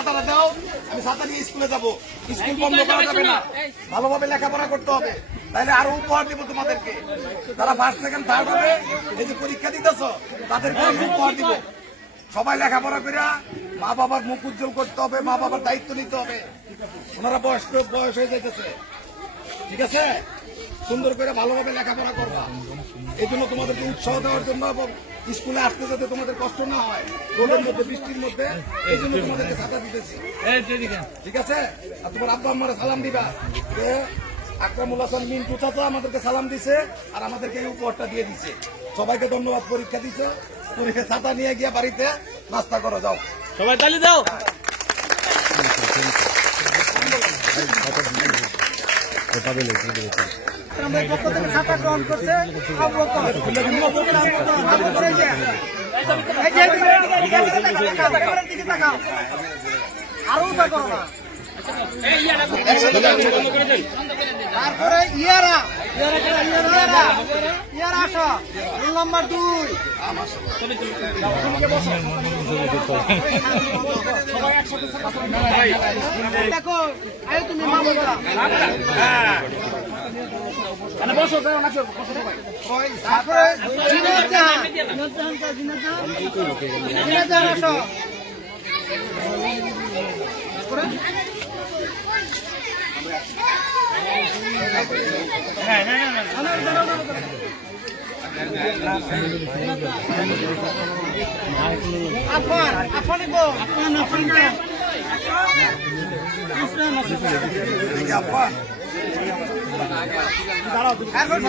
ছাতাটা দাও, আমি ছাতা নিয়ে স্কুলে যাবো। স্কুল বন্ধ করা যাবে না, ভালোভাবে লেখাপড়া করতে হবে, তাহলে আরো উপহার দিব তোমাদেরকে। যারা ফার্স্ট সেকেন্ড থার্ড হবে, এই যে পরীক্ষা দিতেছ তাদেরকে আমি উপহার দিব। সবাই লেখাপড়া করে মা বাবার মুখ উজ্জ্বল করতে হবে, মা বাবার দায়িত্ব নিতে হবে। ওনারা বয়স হয়ে যাইতেছে, ঠিক আছে? সুন্দর করে ভালোভাবে লেখাপড়া করবা। এই জন্য তোমাদেরকে উৎসাহ দেওয়ার জন্য এবং স্কুলে আসতে যাতে তোমাদের কষ্ট না হয় রোদের মধ্যে বৃষ্টির মধ্যে, এই জন্য তোমাদেরকে ছাতা দিতেছি, ঠিক আছে? আর তোমার আব্বা আম্মারা সালাম দিবা। আকরামুল হাসান মিন্টু চাচা আমাদেরকে সালাম দিছে আর আমাদেরকে এই উপহারটা দিয়ে দিছে। সবাইকে ধন্যবাদ। পরীক্ষা দিছে, পরীক্ষা ছাতা নিয়ে গিয়ে বাড়িতে নাস্তা করো, যাও সবাই তালি দাও। ছাতা গ্রহণ করছে আরো তারপরে ইয়ারা আসো রোল নাম্বার 2। দেখো তুমি বসো, তারপরে আসো আপা এখন